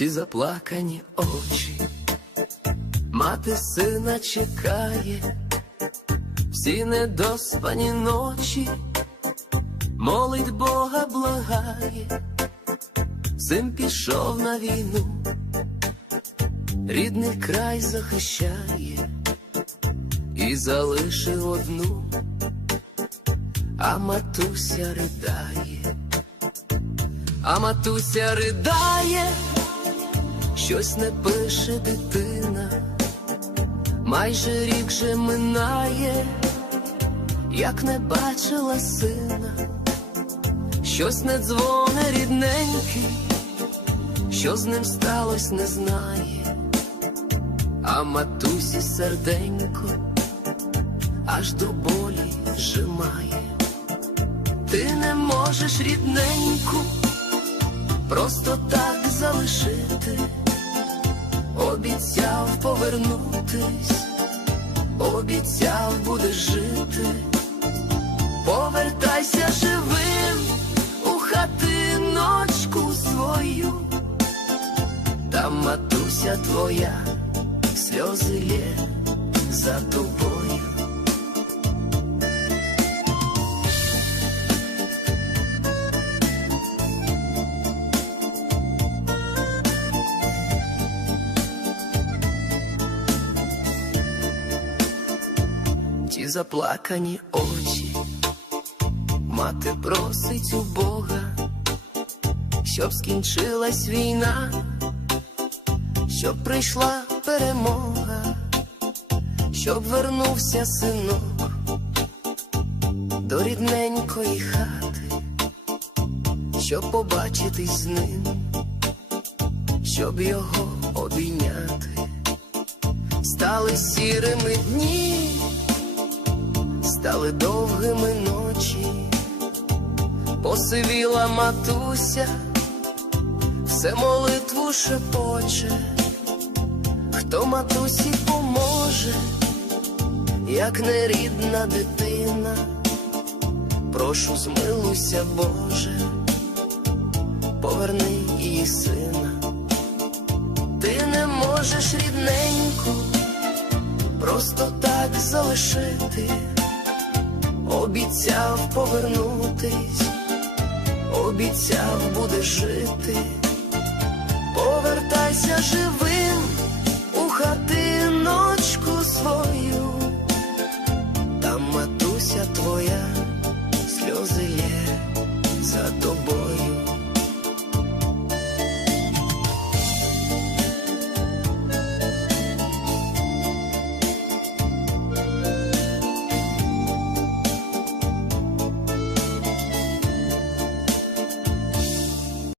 ці заплакані очі, мати сина чекає, всі недоспані ночі, молить Бога благає, син пішов на війну, рідний край захищає і залишив одну, а матуся ридає, а матуся ридає щось не пише дитина, майже рік же минає, як не бачила сина, щось не дзвоне рідненький, що з ним сталося, не знає, а матусі серденько аж до болі жимає. Ти не можеш рідненьку, просто так залишити обіцяв повернутись, обіцяв буде жити, повертайся живим у хатиночку свою, там матуся твоя, сльози лє за тобою. ті заплакані очі, мати просить у Бога, щоб скінчилась війна, щоб прийшла перемога, щоб вернувся синок до рідненької хати, щоб побачитись з ним, щоб його обійняти, стали сірими дні стали довгими ночі, посивіла матуся, все молитву шепоче, хто матусі поможе, як не рідна дитина, прошу змилуйся, Боже, поверни її сина, ти не можеш рідненьку. Просто так залишити обіцяв повернутись, обіцяв буде жити, повертайся живим у хатиночку свою, там матуся твоя, сльози є за тобою.